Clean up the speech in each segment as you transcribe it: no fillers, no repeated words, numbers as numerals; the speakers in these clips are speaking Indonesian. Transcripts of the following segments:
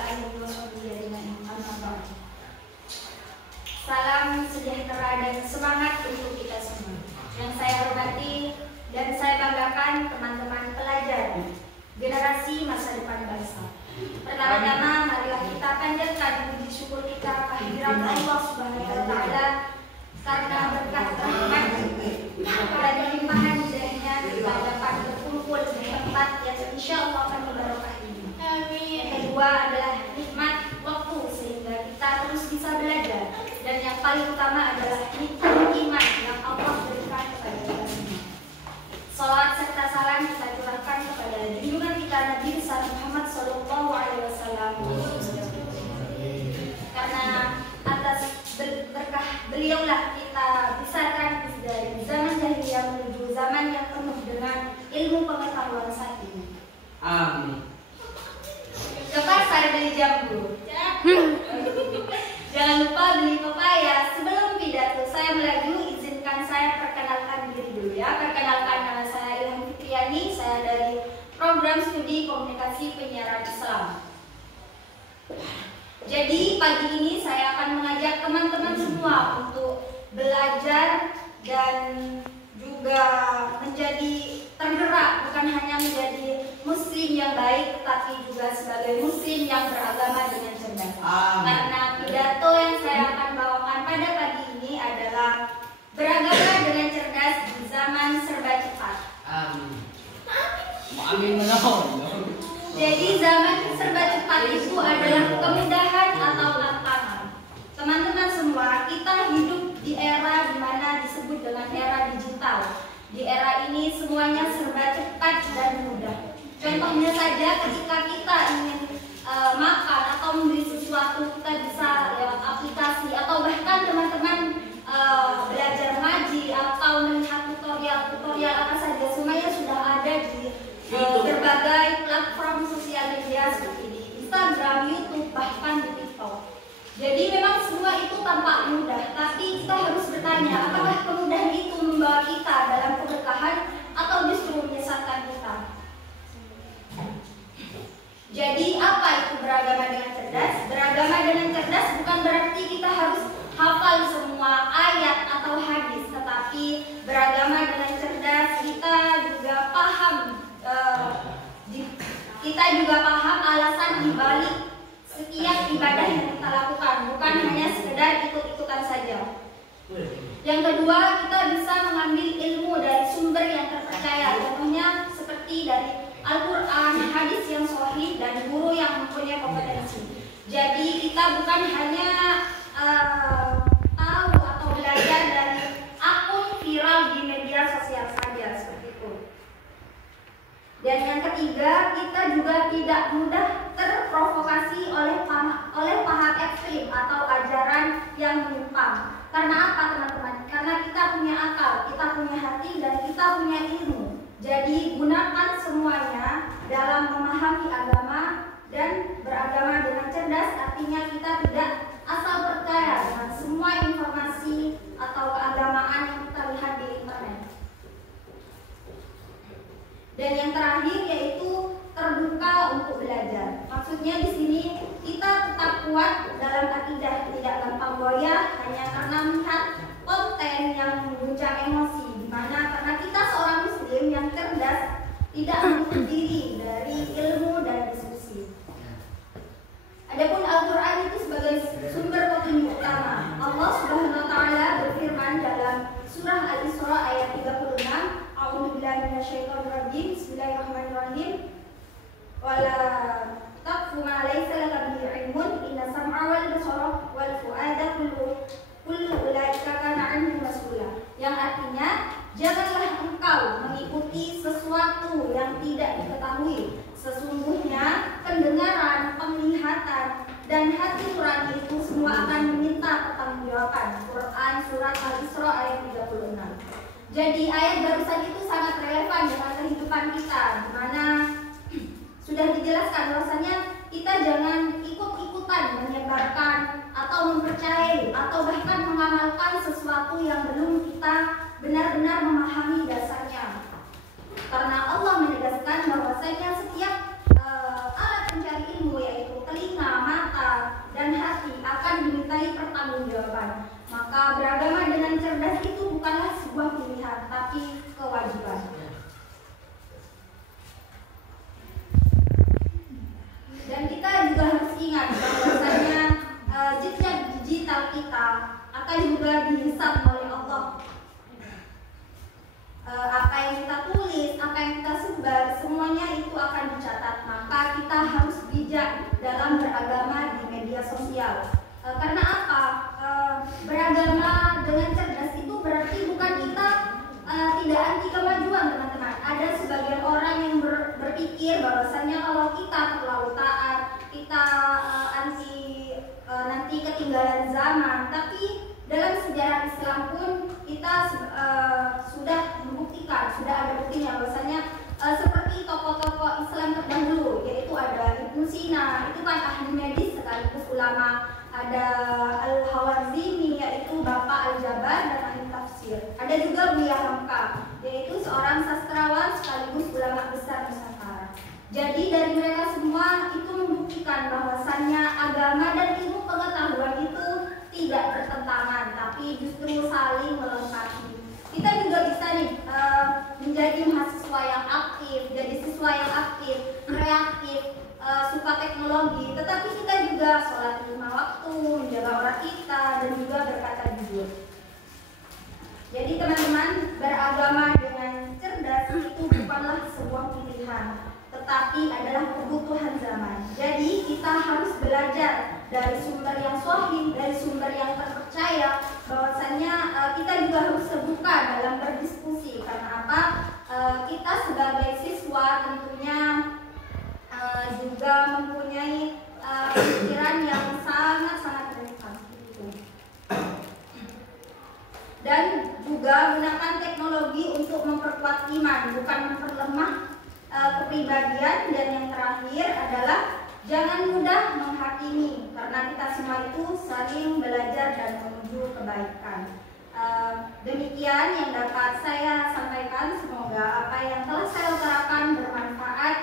alihi wasahbihi ajma'in. Salam sejahtera dan semangat untuk kita semua. Yang saya hormati dan saya banggakan teman-teman pelajar generasi masa depan bangsa. Pertama-tama marilah kita panjatkan puji syukur kita kehadirat Allah Subhanahu wa taala karena berkat rahmat dan limpahan hidayahnya kita dapat berkumpul di tempat yang insyaallah akan berbarokah ini. Yang kedua adalah nikmat waktu sehingga kita terus bisa belajar, dan yang paling utama adalah nikmat iman yang Allah berikan kepada kita semua. Salawat serta salam kita curahkan kepada junjungan kita Nabi besar Muhammad Sallallahu Alaihi Wasallam, karena atas berkah beliaulah kita besarkan dari zaman jahiliyah menuju zaman yang penuh dengan ilmu pengetahuan saat ini. Amin. Ke pasar beli jambu. Jangan lupa beli pepaya. Sebelum pidato saya melaju, izinkan saya perkenalkan diri dulu ya. Perkenalkan, nama saya Ilham Fitriani. Saya dari program studi komunikasi penyiaran Islam. Jadi pagi ini saya akan mengajak teman-teman semua untuk belajar dan juga menjadi tergerak, bukan hanya menjadi muslim yang baik, tetapi juga sebagai muslim yang beragama dengan cerdas. Karena pidato yang saya akan bawakan pada pagi ini adalah beragama dengan cerdas di zaman serba cepat. Amin menawan. Jadi zaman serba cepat itu adalah kemudahan atau tantangan. Teman-teman semua, kita hidup di era di mana disebut dengan era digital. Di era ini semuanya serba cepat dan mudah. Contohnya saja ketika kita ingin makan atau membeli sesuatu, kita bisa lewat aplikasi, atau bahkan teman-teman belajar ngaji atau melihat tutorial apa saja, semuanya sudah ada di berbagai platform sosial media seperti di Instagram, YouTube, bahkan di TikTok. Jadi memang semua itu tampak mudah, tapi kita harus bertanya, apakah kemudahan itu membawa kita dalam keberkahan atau justru menyesatkan kita? Jadi apa itu beragama dengan cerdas? Beragama dengan cerdas bukan berarti kita harus hafal semua ayat atau hadis, tetapi beragama dengan cerdas kita juga paham alasan dibalik setiap ibadah yang kita lakukan, bukan hanya sekedar ikut-ikutan saja. Yang kedua, kita bisa mengambil ilmu dari sumber yang terpercaya, contohnya seperti dari Al-Quran, hadis yang sahih, dan guru yang mempunyai kompetensi. Jadi kita bukan hanya tahu atau belajar dari akun viral di media sosial saja seperti itu. Dan yang ketiga, kita juga tidak mudah terprovokasi oleh paham ekstrim atau ajaran yang menyimpang. Karena apa teman-teman? Karena kita punya akal, kita punya hati, dan kita punya ilmu. Jadi gunakan semuanya dalam memahami agama, dan beragama dengan cerdas artinya kita tidak asal percaya dengan semua informasi atau keagamaan yang kita lihat di internet. Dan yang terakhir yaitu terbuka untuk belajar. Maksudnya di sini kita tetap kuat dalam akidah, tidak gampang goyah hanya karena melihat konten yang mengguncang emosi. Dimana karena kita seorang muslim yang cerdas tidak menutup diri dari ilmu dan diskusi. Adapun Al-Quran itu sebagai sumber petunjuk utama. Allah Subhanahu wa taala berfirman dalam surah Al-Isra ayat 36, A'udzubillahi minasyaitonirrajim. Bismillahirrahmanirrahim. Wala taqfu ma laysa laka bihi ilmun, inna sam'a wal basara wal fu'ada kullu ulaika kana 'anhu mas'ula. Yang artinya, janganlah engkau mengikuti sesuatu yang tidak diketahui. Sesungguhnya pendengaran, penglihatan, dan hati nurani itu semua akan meminta pertanggungjawaban. Quran surat Al-Isra ayat 36. Jadi ayat barusan itu sangat relevan dengan kehidupan kita, di mana sudah dijelaskan bahwasanya kita jangan ikut-ikutan menyebarkan atau mempercayai atau bahkan mengamalkan sesuatu yang belum kita benar-benar memahami dasarnya. Karena Allah menegaskan bahwasanya setiap alat pencari ilmu, yaitu telinga, akan juga dihisab oleh Allah. Apa yang kita tulis, apa yang kita sebar, semuanya itu akan dicatat. Maka kita harus bijak dalam beragama di media sosial. Karena apa? Beragama dengan cerdas itu berarti bukan kita tidak anti kemajuan, teman-teman. Ada sebagian orang yang berpikir bahwasannya kalau kita terlalu taat, kita nanti ketinggalan zaman. Tapi dalam sejarah Islam pun kita sudah membuktikan, sudah ada buktinya bahwasanya seperti tokoh-tokoh Islam terdahulu, yaitu ada Ibnu Sina, itu kan ahli medis sekaligus ulama, ada Al-Hawarizmi, yaitu Bapak Al-Jabar dan ahli tafsir. Ada juga Buya Hamka, yaitu seorang sastrawan sekaligus ulama besar Nusantara. Jadi dari mereka semua itu membuktikan bahwasannya agama dan ilmu pengetahuan itu tidak bertentangan, tapi justru saling melengkapi. Kita juga bisa nih menjadi mahasiswa yang aktif, jadi siswa yang aktif, kreatif, suka teknologi, tetapi kita juga sholat 5 waktu, menjaga aurat kita, dan juga berkata jujur. Jadi teman-teman, beragama dengan cerdas itu bukanlah sebuah pilihan, tetapi adalah kebutuhan zaman. Jadi kita harus belajar dari sumber yang sahih, dari sumber yang terpercaya, bahwasannya kita juga harus terbuka dalam berdiskusi. Karena apa? Kita sebagai siswa tentunya juga mempunyai pikiran yang sangat-sangat relevan. Dan juga gunakan teknologi untuk memperkuat iman, bukan memperlemah kepribadian. Dan yang terakhir adalah jangan mudah menghakimi, karena kita semua itu saling belajar dan menuju kebaikan. Demikian yang dapat saya sampaikan. Semoga apa yang telah saya utarakan bermanfaat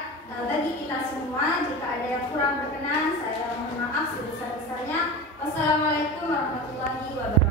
bagi kita semua. Jika ada yang kurang berkenan, saya mohon maaf sebesar-besarnya. Wassalamualaikum warahmatullahi wabarakatuh.